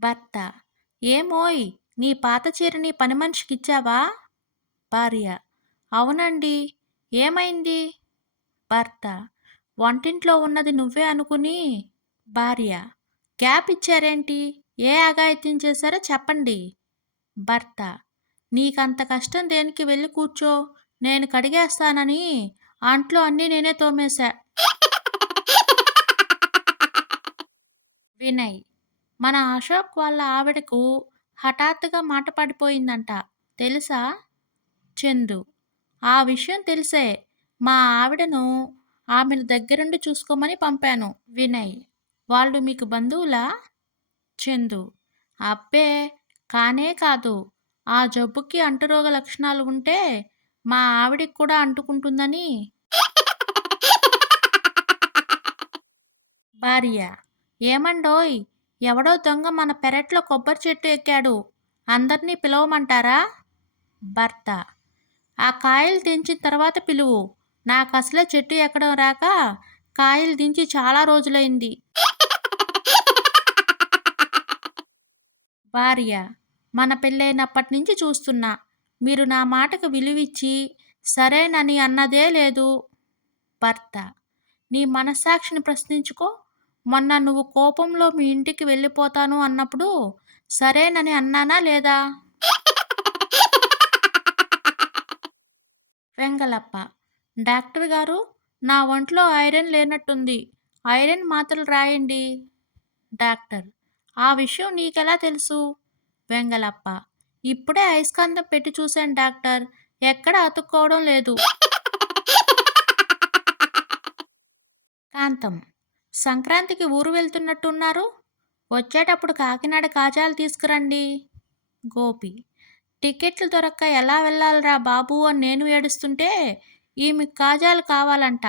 భర్త: ఏమోయ్! నీ పాత చీరని పనిమనిషికిచ్చావా? భార్య: అవునండి. ఏమైంది? భర్త: వంటింట్లో ఉన్నది నువ్వే అనుకుని. భార్య: గ్యాప్ ఇచ్చారేంటి? ఏ అఘాయిత్యం చేశారో చెప్పండి. భర్త: నీకంత కష్టం దేనికి వెళ్ళి కూర్చో, నేను కడిగేస్తానని అంట్లు అన్నీ నేనే తోమేశా. వినయ్: మన అశోక్ వాళ్ళ ఆవిడకు హఠాత్తుగా మాట పడిపోయిందంట, తెలుసా? చందు: ఆ విషయం తెలిసే మా ఆవిడను ఆమెను దగ్గరుండి చూసుకోమని పంపాను. వినయ్: వాళ్ళు మీకు బంధువులా? చందు: అబ్బే కానే కాదు. ఆ జబ్బుకి అంటురోగ లక్షణాలు ఉంటే మా ఆవిడికి కూడా అంటుకుంటుందని. భార్య: ఏమండోయ్! ఎవడో దొంగ మన పెరట్లో కొబ్బరి చెట్టు ఎక్కాడు. అందర్నీ పిలవమంటారా? భర్త: ఆ కాయలు దించిన తర్వాత పిలువు. నాకసలే చెట్టు ఎక్కడం రాక కాయలు దించి చాలా రోజులైంది. భార్య: మన పెళ్ళైనప్పటి నుంచి చూస్తున్నా. మీరు నా మాటకు విలువిచ్చి సరేనని అన్నదే లేదు. భర్త: నీ మనస్సాక్షిని ప్రశ్నించుకో. మొన్న నువ్వు కోపంలో మీ ఇంటికి వెళ్ళిపోతాను అన్నప్పుడు సరేనని అన్నానా లేదా? వెంగలప్ప: డాక్టర్ గారు, నా ఒంట్లో ఐరన్ లేనట్టుంది. ఐరన్ మాత్రలు రాయండి. డాక్టర్: ఆ విషయం నీకెలా తెలుసు? వెంగలప్ప: ఇప్పుడే అయస్కాంతం పెట్టి చూశాను డాక్టర్, ఎక్కడ అతుక్కోవడం లేదు. కాంతం: సంక్రాంతికి ఊరు వెళ్తున్నట్టున్నారు. వచ్చేటప్పుడు కాకినాడ కాజాలు తీసుకురండి. గోపి: టికెట్లు దొరక్క ఎలా వెళ్ళాలిరా బాబూ అని నేను ఏడుస్తుంటే ఈమెకు కాజాలు కావాలంట.